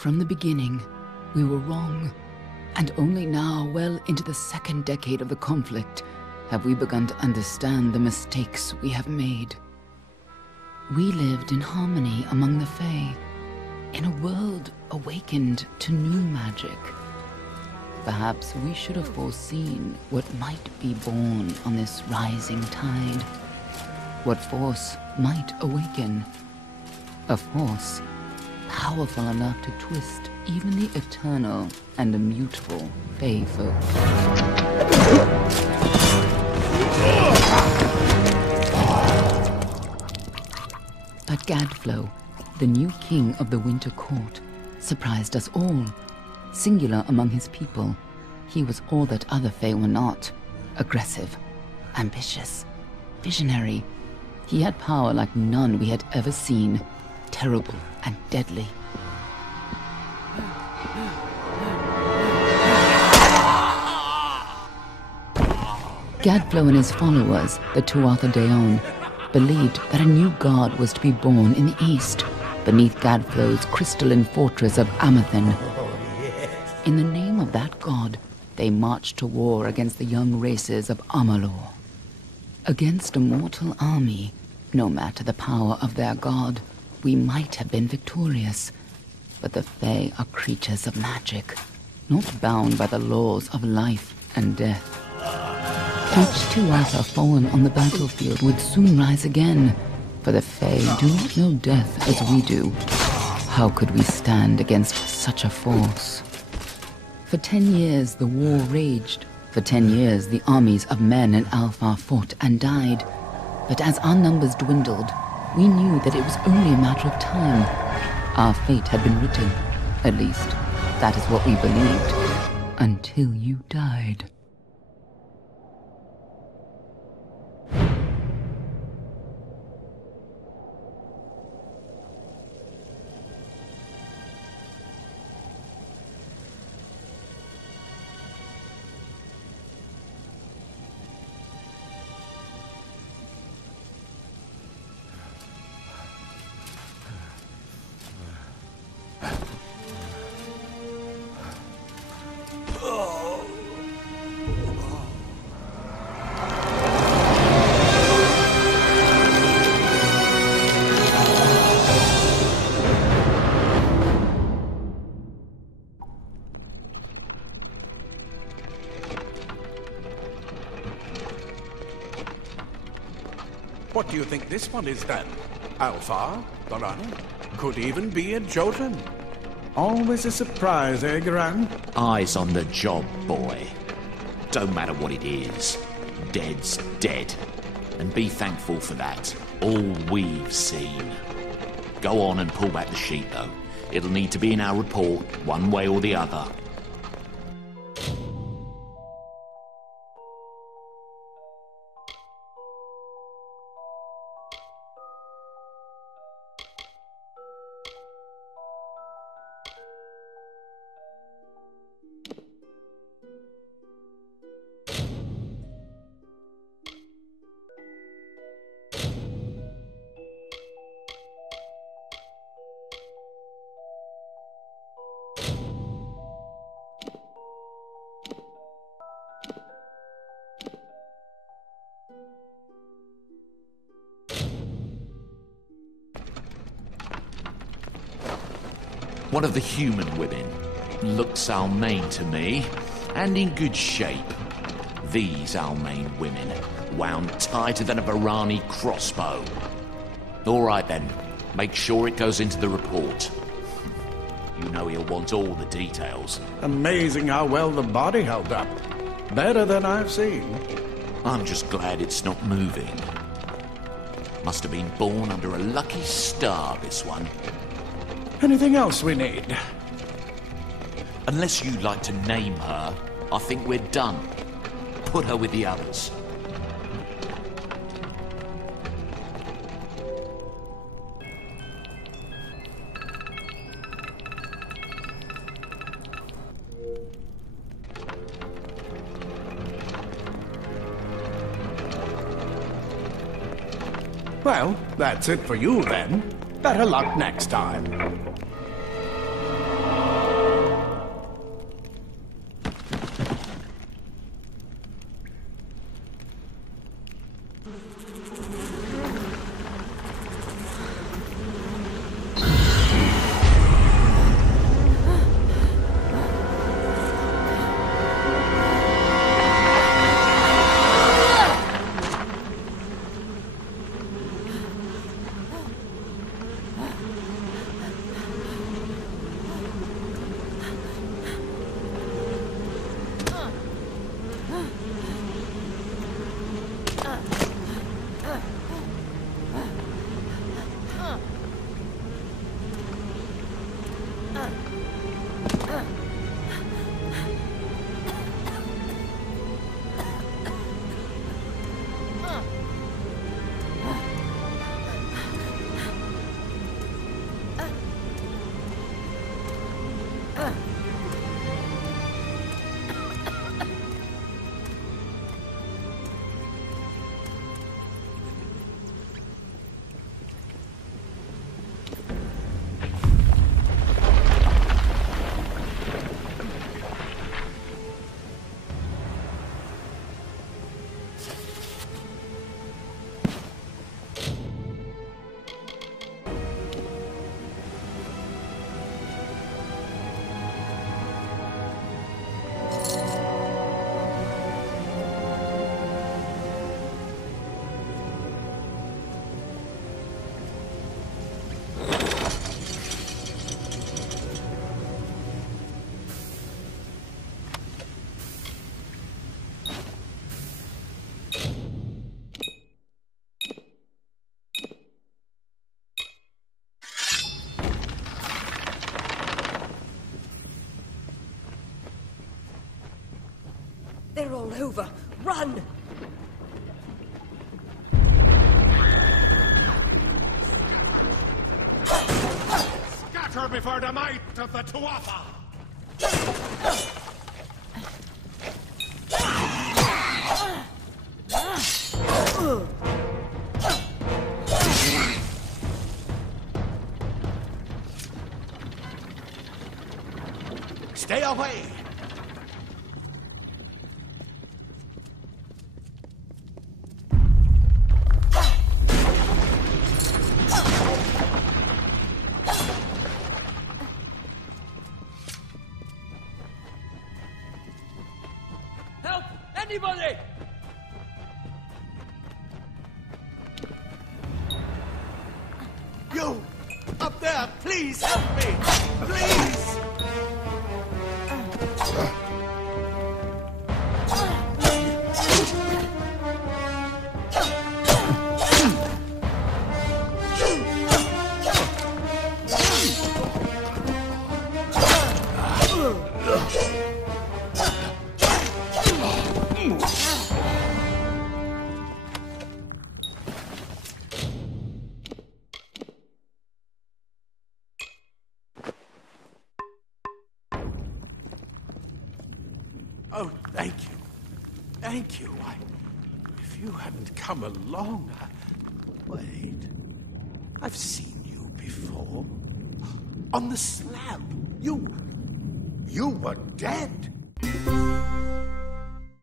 From the beginning, we were wrong. And only now, well into the second decade of the conflict, have we begun to understand the mistakes we have made. We lived in harmony among the Fae, in a world awakened to new magic. Perhaps we should have foreseen what might be born on this rising tide. What force might awaken. A force powerful enough to twist even the eternal and immutable Fae folk. But Gadflow, the new king of the Winter Court, surprised us all. Singular among his people, he was all that other Fae were not. Aggressive, ambitious, visionary. He had power like none we had ever seen, terrible and deadly. Gadflow and his followers, the Tuatha Deon, believed that a new god was to be born in the east, beneath Gadflow's crystalline fortress of Amathen. In the name of that god, they marched to war against the young races of Amalur. Against a mortal army, no matter the power of their god, we might have been victorious. But the Fae are creatures of magic, not bound by the laws of life and death. Each Tuatha fallen on the battlefield would soon rise again, for the Fae do not know death as we do. How could we stand against such a force? For 10 years the war raged. For 10 years the armies of Men and Alpha fought and died. But as our numbers dwindled, we knew that it was only a matter of time. Our fate had been written. At least, that is what we believed. Until you died. What do you think this one is then? Alpha? Garani? Could even be a Jotun. Always a surprise, eh, Garan? Eyes on the job, boy. Don't matter what it is. Dead's dead. And be thankful for that. All we've seen. Go on and pull back the sheet, though. It'll need to be in our report, one way or the other. One of the human women. Looks Almain to me, and in good shape. These Almain women, wound tighter than a Varani crossbow. All right then, make sure it goes into the report. You know he'll want all the details. Amazing how well the body held up. Better than I've seen. I'm just glad it's not moving. Must have been born under a lucky star, this one. Anything else we need? Unless you'd like to name her, I think we're done. Put her with the others. Well, that's it for you then. Better luck next time. They're all over. Run! Scatter before the might of the Tuatha! Stay away! Help! Anybody! You! Up there! Please help me! Please! Oh, thank you. Thank you. If you hadn't come along, Wait. I've seen you before. On the slab. You were dead.